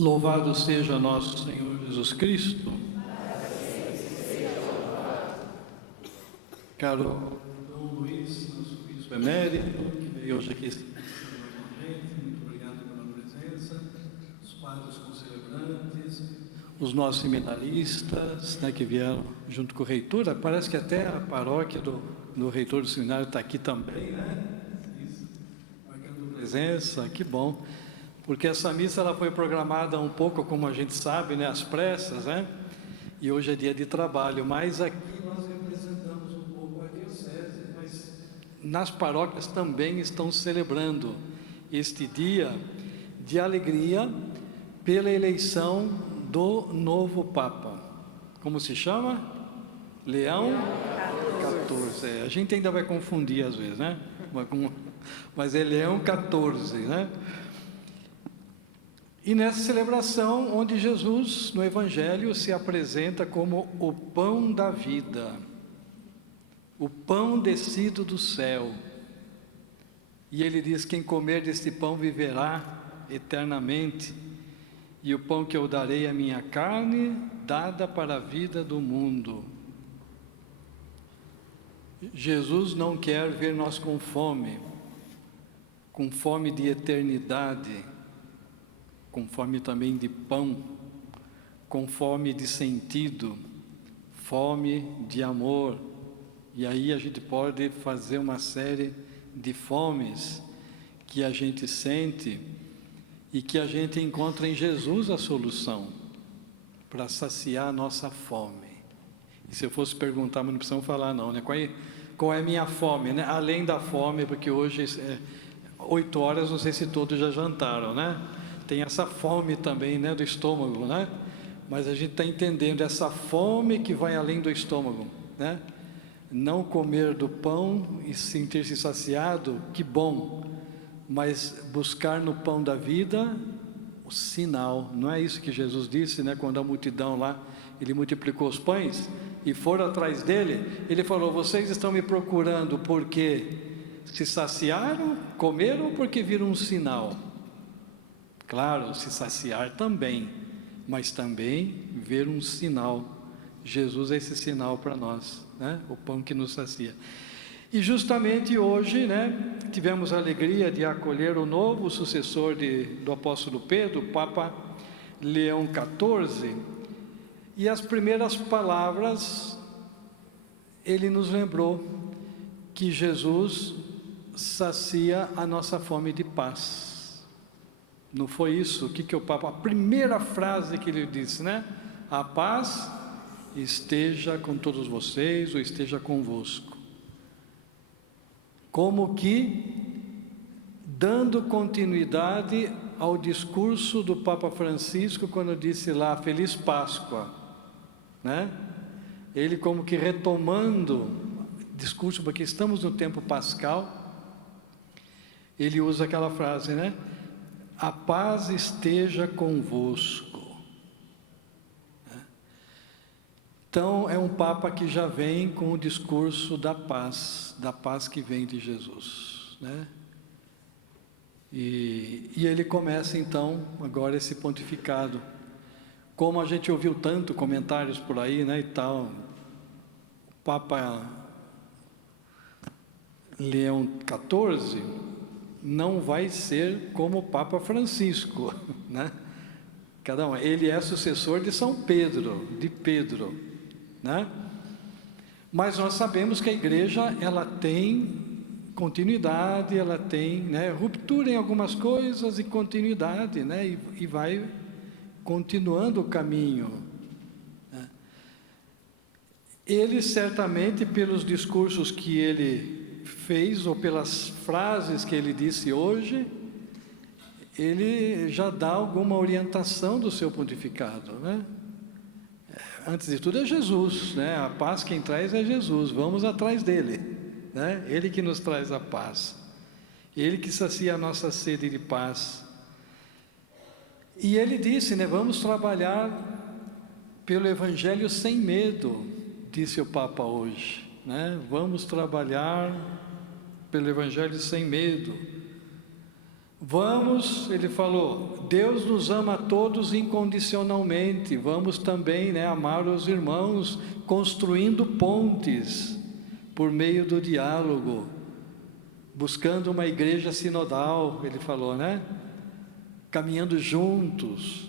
Louvado seja nosso Senhor Jesus Cristo. Caro Dom Luiz, nosso bispo emérito, que veio hoje aqui estar com a gente, muito obrigado pela presença, os padres concelebrantes, os nossos seminaristas, né, que vieram junto com o reitor. Parece que até a paróquia do reitor do seminário está aqui também, né? Isso, marcando presença, que bom. Porque essa missa ela foi programada um pouco, como a gente sabe, né, às pressas, né? E hoje é dia de trabalho, mas aqui nós representamos um pouco a diocese, mas nas paróquias também estão celebrando este dia de alegria pela eleição do novo Papa. Como se chama? Leão XIV. A gente ainda vai confundir às vezes, né? Mas é Leão XIV, né? E nessa celebração, onde Jesus, no Evangelho, se apresenta como o pão da vida, o pão descido do céu. E ele diz: quem comer deste pão viverá eternamente, e o pão que eu darei é a minha carne, dada para a vida do mundo. Jesus não quer ver nós com fome de eternidade, com fome também de pão, com fome de sentido, fome de amor. E aí a gente pode fazer uma série de fomes que a gente sente e que a gente encontra em Jesus a solução para saciar a nossa fome. E se eu fosse perguntar, mas não precisamos falar não, né? Qual é a minha fome, né? Além da fome, porque hoje 8 horas, não sei se todos já jantaram, né? Tem essa fome também, né, do estômago, né? Mas a gente está entendendo essa fome que vai além do estômago, né? Não comer do pão e sentir-se saciado, que bom, mas buscar no pão da vida o sinal. Não é isso que Jesus disse, né? Quando a multidão lá, ele multiplicou os pães e foram atrás dele, ele falou: vocês estão me procurando porque se saciaram, comeram, ou porque viram um sinal? Claro, se saciar também, mas também ver um sinal. Jesus é esse sinal para nós, né? O pão que nos sacia. E justamente hoje, né, tivemos a alegria de acolher o novo sucessor do apóstolo Pedro, o Papa Leão XIV, e as primeiras palavras, ele nos lembrou que Jesus sacia a nossa fome de paz. Não foi isso? O que o Papa, a primeira frase que ele disse, né? A paz esteja com todos vocês, ou esteja convosco. Como que dando continuidade ao discurso do Papa Francisco, quando disse lá, Feliz Páscoa, né? Ele como que retomando discurso, porque estamos no tempo pascal, ele usa aquela frase, né? A paz esteja convosco. Então, é um Papa que já vem com o discurso da paz que vem de Jesus, né? E ele começa, então, agora esse pontificado. Como a gente ouviu tanto comentários por aí, né, e tal, o Papa Leão XIV não vai ser como o Papa Francisco, né? Cada um, ele é sucessor de São Pedro, né? Mas nós sabemos que a igreja, ela tem continuidade, ela tem, né, ruptura em algumas coisas e continuidade, né? E vai continuando o caminho, né? Ele certamente, pelos discursos que ele fez, ou pelas frases que ele disse hoje, ele já dá alguma orientação do seu pontificado, né? Antes de tudo é Jesus, né? A paz quem traz é Jesus, vamos atrás dele, né? Ele que nos traz a paz, ele que sacia a nossa sede de paz. E ele disse, né? Vamos trabalhar pelo Evangelho sem medo, disse o Papa hoje, né? Vamos trabalhar pelo Evangelho sem medo. Vamos, ele falou, Deus nos ama a todos incondicionalmente, vamos também, né, amar os irmãos, construindo pontes por meio do diálogo, buscando uma igreja sinodal, ele falou, né? Caminhando juntos,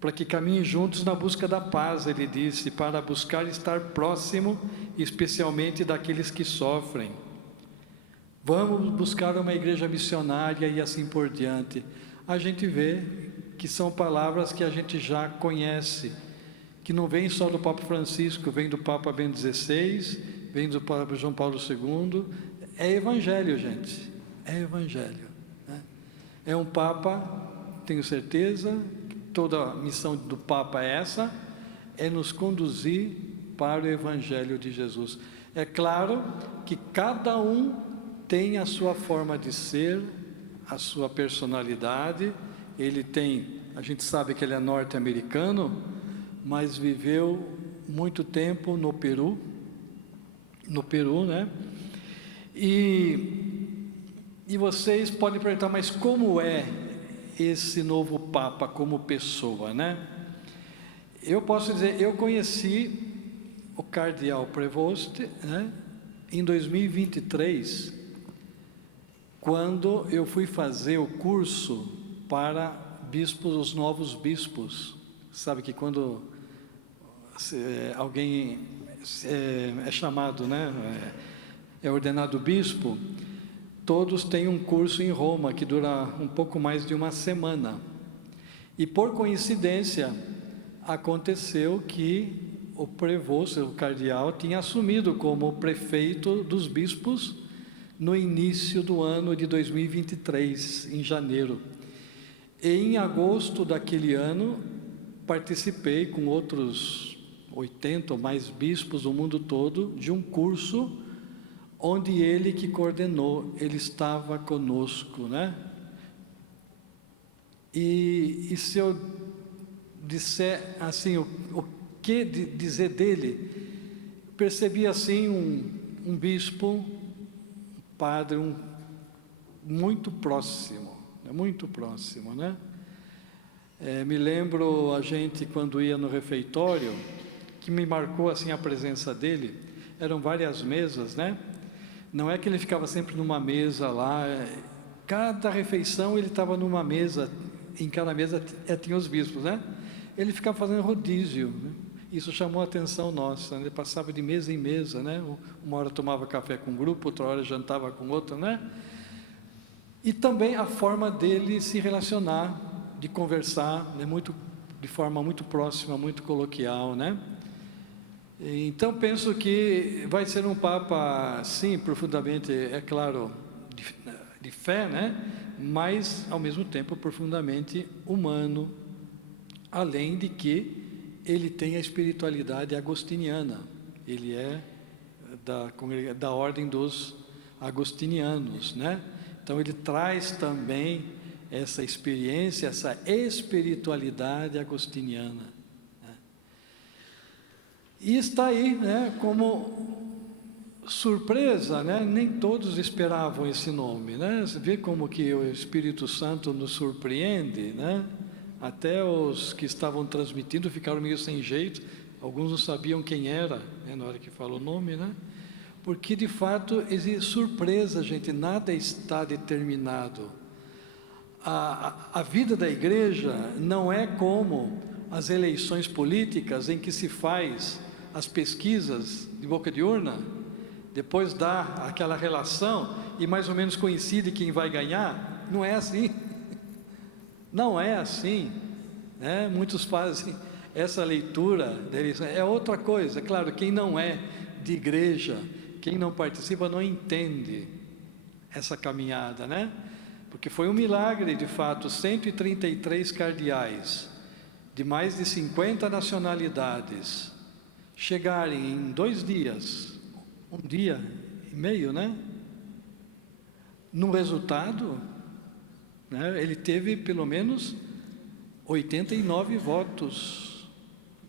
para que caminhem juntos na busca da paz, ele disse, para buscar estar próximo, especialmente daqueles que sofrem. Vamos buscar uma igreja missionária e assim por diante. A gente vê que são palavras que a gente já conhece, que não vem só do Papa Francisco, vem do Papa Bento XVI, vem do Papa João Paulo II. É evangelho, gente, é evangelho, né? É um Papa, tenho certeza, que toda a missão do Papa é essa, é nos conduzir para o evangelho de Jesus. É claro que cada um tem a sua forma de ser, a sua personalidade. Ele tem, a gente sabe que ele é norte-americano, mas viveu muito tempo no Peru, né? E vocês podem perguntar, mas como é esse novo Papa como pessoa, né? Eu posso dizer, eu conheci o Cardeal Prevost, né, em 2023, quando eu fui fazer o curso para bispos, os novos bispos. Sabe que quando alguém é chamado, né, é ordenado bispo, todos têm um curso em Roma, que dura um pouco mais de uma semana. E por coincidência, aconteceu que o prevosto, o cardeal, tinha assumido como prefeito dos bispos no início do ano de 2023, em janeiro. E em agosto daquele ano, participei com outros 80 ou mais bispos do mundo todo, de um curso onde ele que coordenou, ele estava conosco, né? E se eu disser assim, o que dizer dele, percebi assim um bispo, padre, muito próximo, né? Me lembro a gente quando ia no refeitório, que me marcou assim a presença dele, eram várias mesas, né? Não é que ele ficava sempre numa mesa lá, cada refeição ele estava numa mesa, em cada mesa tinha os bispos, né? Ele ficava fazendo rodízio, né? Isso chamou a atenção nossa, né? Ele passava de mesa em mesa, né? Uma hora tomava café com um grupo, outra hora jantava com outro, né? E também a forma dele se relacionar, de conversar, né? De forma muito próxima, muito coloquial, né? Então penso que vai ser um Papa, sim, profundamente, é claro, de fé, né? Mas ao mesmo tempo profundamente humano, além de que ele tem a espiritualidade agostiniana, ele é da ordem dos agostinianos, né? Então ele traz também essa experiência, essa espiritualidade agostiniana, né? E está aí, né, como surpresa, né? Nem todos esperavam esse nome, né? Você vê como que o Espírito Santo nos surpreende, né? Até os que estavam transmitindo ficaram meio sem jeito, alguns não sabiam quem era, né, na hora que falou o nome, né? Porque de fato existe surpresa, gente, nada está determinado. A vida da igreja não é como as eleições políticas em que se faz as pesquisas de boca de urna, depois dá aquela relação e mais ou menos coincide quem vai ganhar. Não é assim. Não é assim, né? Muitos fazem essa leitura da eleição. É outra coisa, claro, quem não é de igreja, quem não participa não entende essa caminhada, né? Porque foi um milagre, de fato, 133 cardeais, de mais de 50 nacionalidades, chegarem em 2 dias, um dia e meio, né? No resultado, né, ele teve pelo menos 89 votos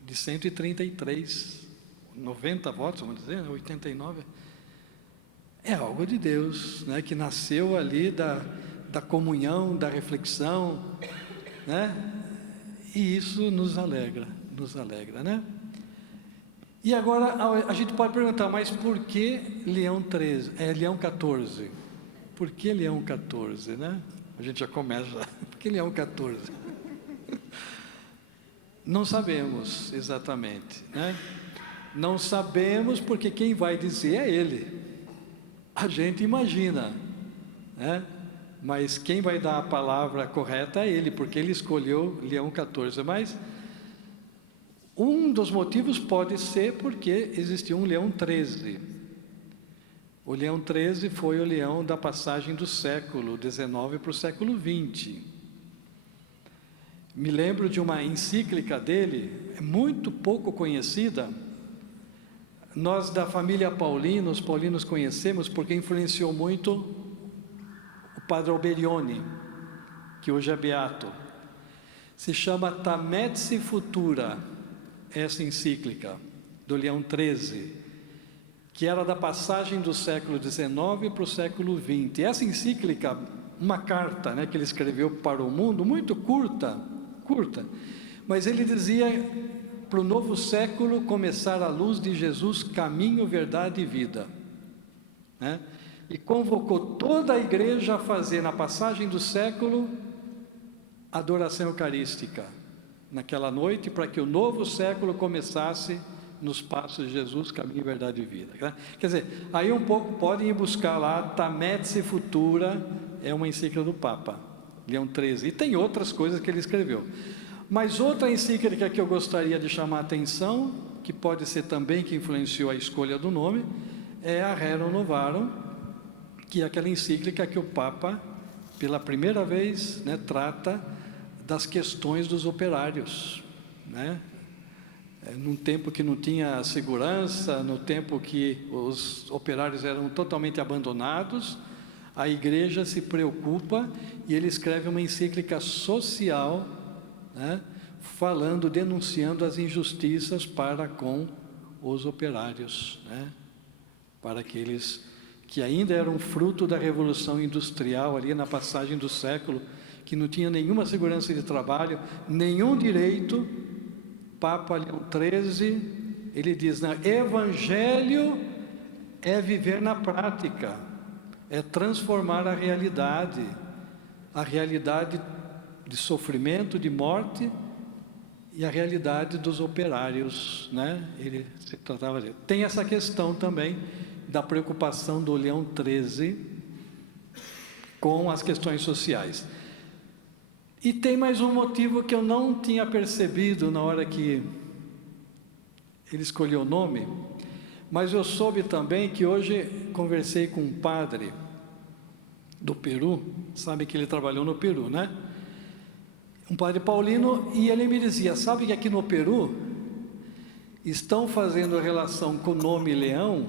de 133, 90 votos, vamos dizer, 89. É algo de Deus, né, que nasceu ali da comunhão, da reflexão, né? E isso nos alegra, né? E agora a gente pode perguntar, mas por que Leão 14? Por que Leão 14, né? A gente já começa, por que Leão 14? Não sabemos exatamente, né? Não sabemos porque quem vai dizer é ele. A gente imagina, né? Mas quem vai dar a palavra correta é ele, porque ele escolheu Leão 14. Mas um dos motivos pode ser porque existiu um Leão 13. O Leão 13 foi o leão da passagem do século XIX para o século XX. Me lembro de uma encíclica dele, muito pouco conhecida. Nós da família Paulino, os paulinos conhecemos porque influenciou muito o padre Alberione, que hoje é beato. Se chama Tametsi Futura, essa encíclica do Leão 13, que era da passagem do século XIX para o século XX. Essa encíclica, uma carta, né, que ele escreveu para o mundo, muito curta, mas ele dizia para o novo século começar a luz de Jesus, caminho, verdade e vida, né? E convocou toda a igreja a fazer na passagem do século adoração eucarística naquela noite, para que o novo século começasse nos passos de Jesus, caminho, verdade e vida, né? Quer dizer, aí um pouco podem ir buscar lá, Tametsi Futura, é uma encíclica do Papa Leão 13, e tem outras coisas que ele escreveu. Mas outra encíclica que eu gostaria de chamar a atenção, que pode ser também que influenciou a escolha do nome, é a Rerum Novarum, que é aquela encíclica que o Papa, pela primeira vez, né, trata das questões dos operários, né? Num tempo que não tinha segurança, no tempo que os operários eram totalmente abandonados, a igreja se preocupa e ele escreve uma encíclica social, né, falando, denunciando as injustiças para com os operários, né, para aqueles que ainda eram fruto da Revolução Industrial, ali na passagem do século, que não tinha nenhuma segurança de trabalho, nenhum direito. Papa Leão 13, ele diz, né, Evangelho é viver na prática, é transformar a realidade de sofrimento, de morte, e a realidade dos operários, né? Ele se tratava de... Tem essa questão também da preocupação do Leão 13 com as questões sociais. E tem mais um motivo que eu não tinha percebido na hora que ele escolheu o nome, mas eu soube também que hoje conversei com um padre do Peru, sabe que ele trabalhou no Peru, né? Um padre paulino, e ele me dizia, sabe que aqui no Peru estão fazendo relação com o nome Leão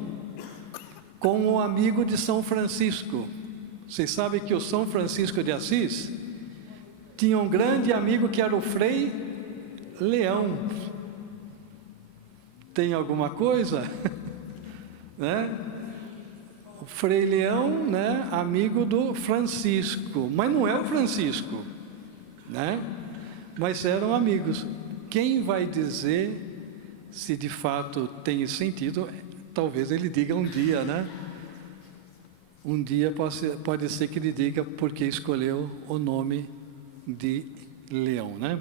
com o amigo de São Francisco. Vocês sabem que o São Francisco de Assis tinha um grande amigo que era o Frei Leão. Tem alguma coisa? Né? O Frei Leão, né, amigo do Francisco, mas não é o Francisco, né? Mas eram amigos. Quem vai dizer se de fato tem sentido? Talvez ele diga um dia, né? Um dia pode ser que ele diga porque escolheu o nome de Leão, né?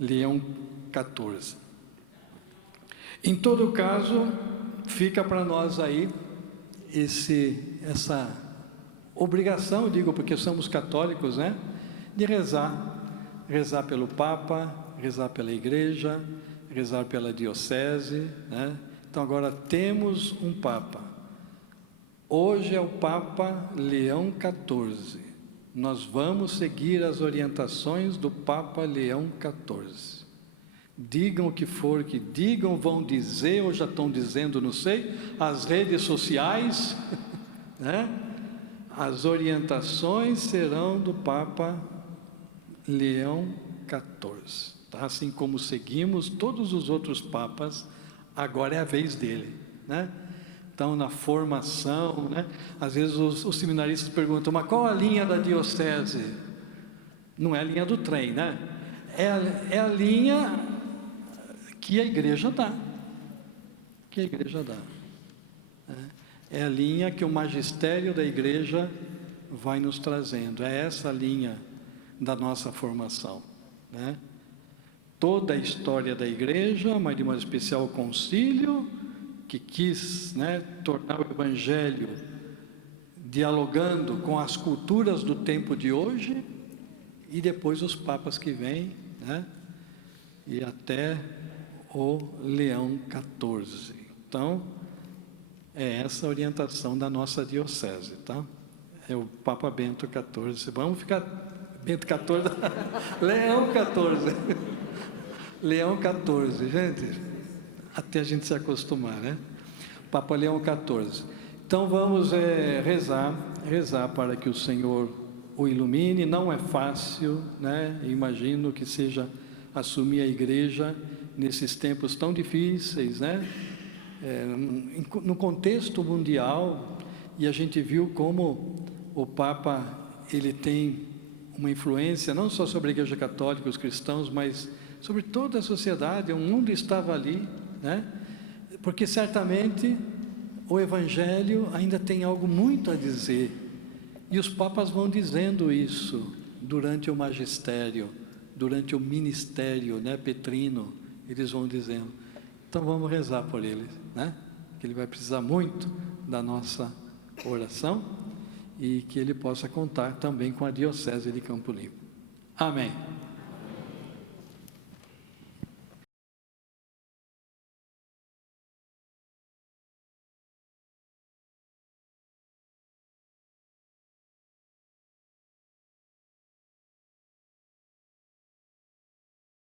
Leão 14. Em todo caso, fica para nós aí essa obrigação, eu digo porque somos católicos, né? De rezar pelo Papa, rezar pela Igreja, rezar pela Diocese, né? Então agora temos um Papa. Hoje é o Papa Leão 14. Nós vamos seguir as orientações do Papa Leão 14. Digam o que for que digam, vão dizer, ou já estão dizendo, não sei, as redes sociais, né? As orientações serão do Papa Leão 14, tá? Assim como seguimos todos os outros papas, agora é a vez dele, né? Então, na formação, né? Às vezes os seminaristas perguntam, mas qual a linha da diocese? Não é a linha do trem, né? É a linha que a igreja dá. Que a igreja dá. É a linha que o magistério da igreja vai nos trazendo. É essa a linha da nossa formação, né? Toda a história da igreja, mas de modo especial o concílio, que quis, né, tornar o evangelho dialogando com as culturas do tempo de hoje, e depois os papas que vêm, né, e até o Leão XIV. Então, é essa a orientação da nossa diocese, tá? É o Papa Bento XIV. Vamos ficar... Bento XIV... Leão XIV. Leão XIV, gente, até a gente se acostumar, né? Papa Leão XIV. Então vamos rezar para que o Senhor o ilumine. Não é fácil, né? Imagino que seja assumir a igreja nesses tempos tão difíceis, né? No contexto mundial, e a gente viu como o Papa, ele tem uma influência não só sobre a Igreja Católica, os cristãos, mas sobre toda a sociedade. O mundo estava ali, né? Porque certamente o Evangelho ainda tem algo muito a dizer, e os papas vão dizendo isso durante o magistério, durante o ministério, né, petrino, eles vão dizendo. Então vamos rezar por ele, né? Que ele vai precisar muito da nossa oração, e que ele possa contar também com a Diocese de Campo Limpo. Amém.